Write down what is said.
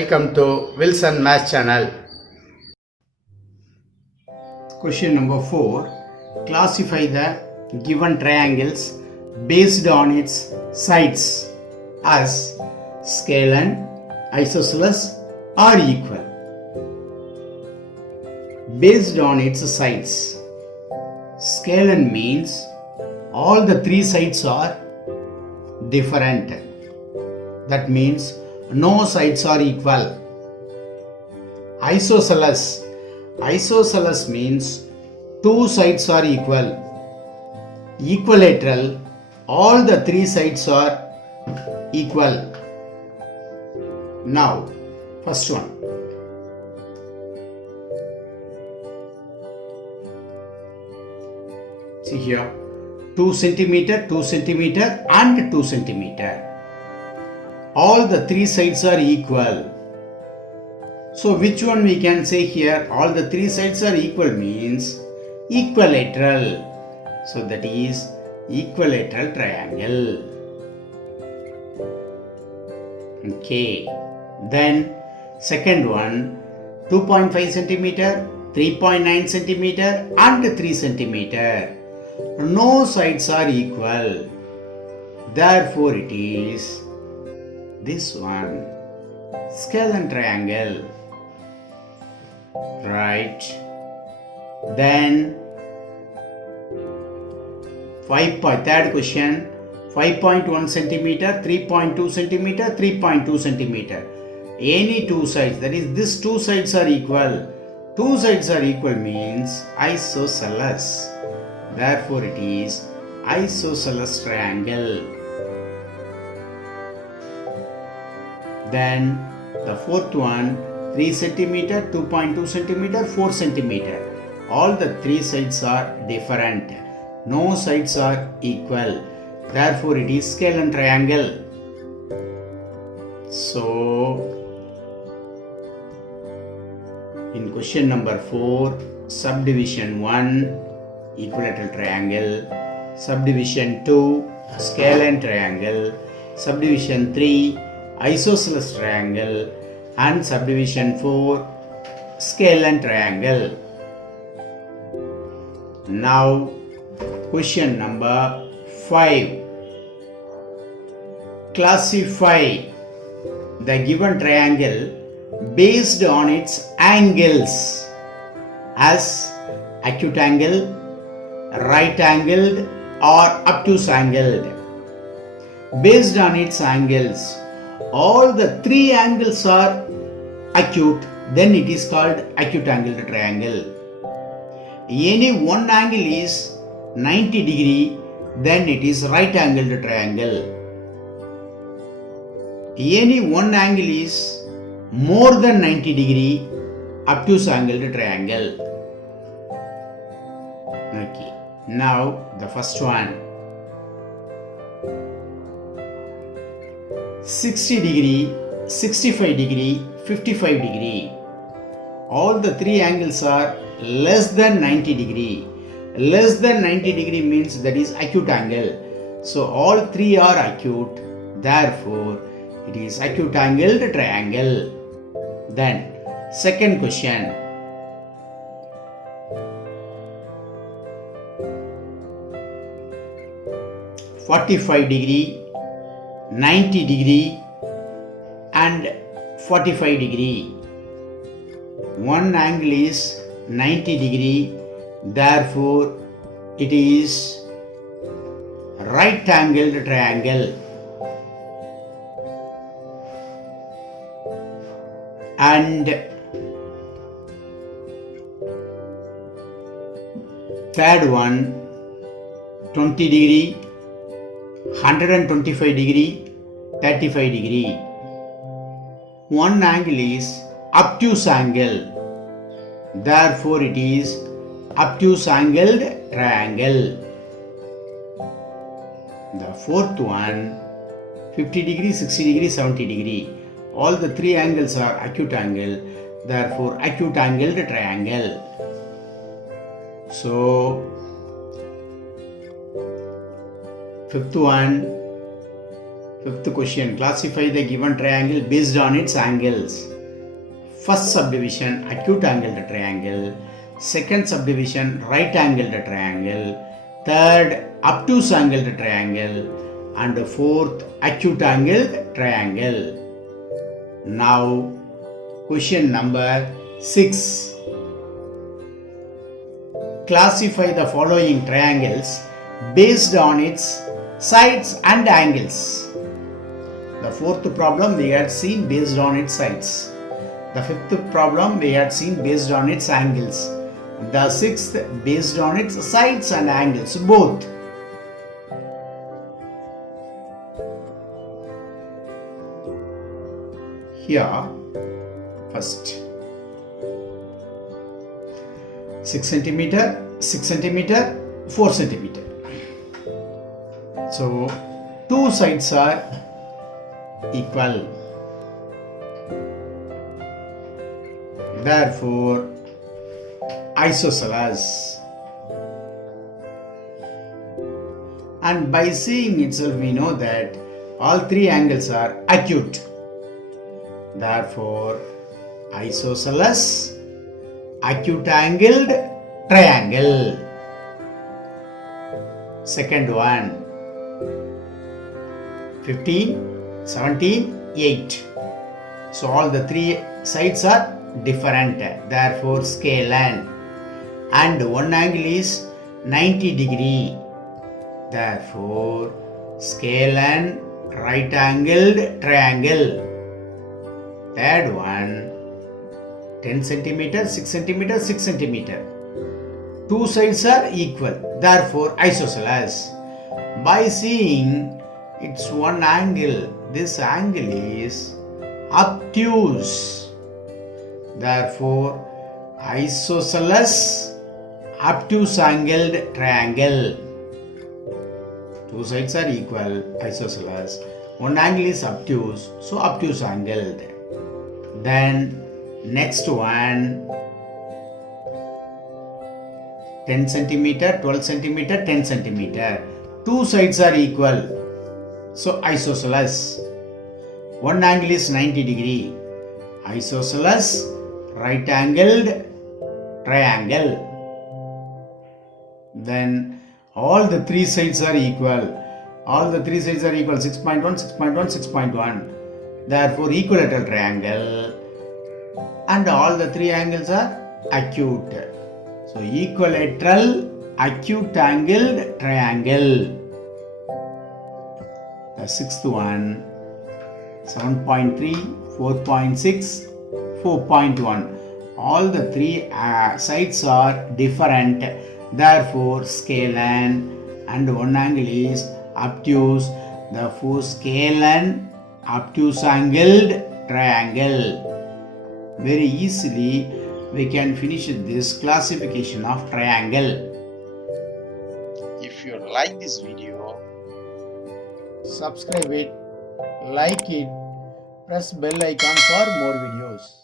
Welcome to Wilson Math Channel. Question number 4. Classify the given triangles based on its sides as scalene, isosceles or equal. Based on its sides. Scalene means all the three sides are different. That means no sides are equal. Isosceles. Isosceles means two sides are equal. Equilateral, all the three sides are equal. Now, first one. See here, 2 centimeter, 2 centimeter and 2 centimeter. All the three sides are equal. So which one we can say here? All the three sides are equal means equilateral. So that is equilateral triangle. Okay. Then second one, 2.5 centimeter, 3.9 centimeter and 3 centimeter. No sides are equal. Therefore it is this one, scalene triangle. Right. Then third question, 5.1 centimeter, 3.2 centimeter, 3.2 centimeter. Any two sides, that is these two sides are equal. Two sides are equal means isosceles. Therefore it is isosceles triangle. Then the fourth one, 3 centimeter, 2.2 centimeter, 4 centimeter. All the three sides are different. No sides are equal. Therefore it is scalene triangle. So in question number 4, subdivision 1, equilateral triangle. Subdivision 2, scalene triangle. Subdivision 3, isosceles triangle. And subdivision 4, scalene triangle. Now question number 5. Classify the given triangle based on its angles as acute angle, right angled or obtuse angled. Based on its angles, all the three angles are acute, then it is called acute angled triangle. Any one angle is 90 degree, then it is right angled triangle. Any one angle is more than 90 degree, obtuse angled triangle. Okay. Now the first one, 60 degree, 65 degree, 55 degree. All the three angles are less than 90 degree. Less than 90 degree means that is acute angle. So all three are acute. Therefore it is acute angled triangle. Then second question. "45 degree, 90 degree and 45 degree. One angle is 90 degree, therefore it is right angled triangle. And third one, 20 degree, 125 degree, 35 degree. One angle is obtuse angle. Therefore it is obtuse angled triangle. The fourth one, 50 degree, 60 degree, 70 degree. All the three angles are acute angle. Therefore acute angled triangle. So fifth question, classify the given triangle based on its angles. first subdivision acute angled triangle, second subdivision right angled triangle, third obtuse angled triangle, and fourth acute angled triangle. Now question number 6. Classify the following triangles based on its sides and angles. The fourth problem we had seen based on its sides. The fifth problem we had seen based on its angles. The sixth based on its sides and angles both. Here first 6 centimeter, 6 centimeter, 4 centimeter. So two sides are equal. Therefore, isosceles. And by seeing itself, we know that all three angles are acute. Therefore, isosceles, acute angled triangle. Second one, 15, 17, 8. So all the three sides are different, therefore scalene. And one angle is 90 degree. Therefore, scalene right angled triangle. Third one, 10 centimeter, 6 centimeter, 6 centimeter. Two sides are equal, therefore isosceles. By seeing it's one angle, this angle is obtuse. Therefore, isosceles obtuse angled triangle. Two sides are equal, isosceles. One angle is obtuse, so obtuse angled. Then next one, 10 centimeter, 12 centimeter, 10 centimeter. Two sides are equal, so isosceles. One angle is 90 degree. Isosceles right angled triangle. Then all the three sides are equal. All the three sides are equal, 6.1, 6.1, 6.1. Therefore, equilateral triangle. And all the three angles are acute. So, equilateral acute angled triangle. The sixth one, 7.3, 4.6, 4.1. All the three sides are different. Therefore, scalene. And one angle is obtuse. Therefore, scalene obtuse angled triangle. Very easily we can finish this classification of triangle. If you like this video, subscribe it, like it, press bell icon for more videos.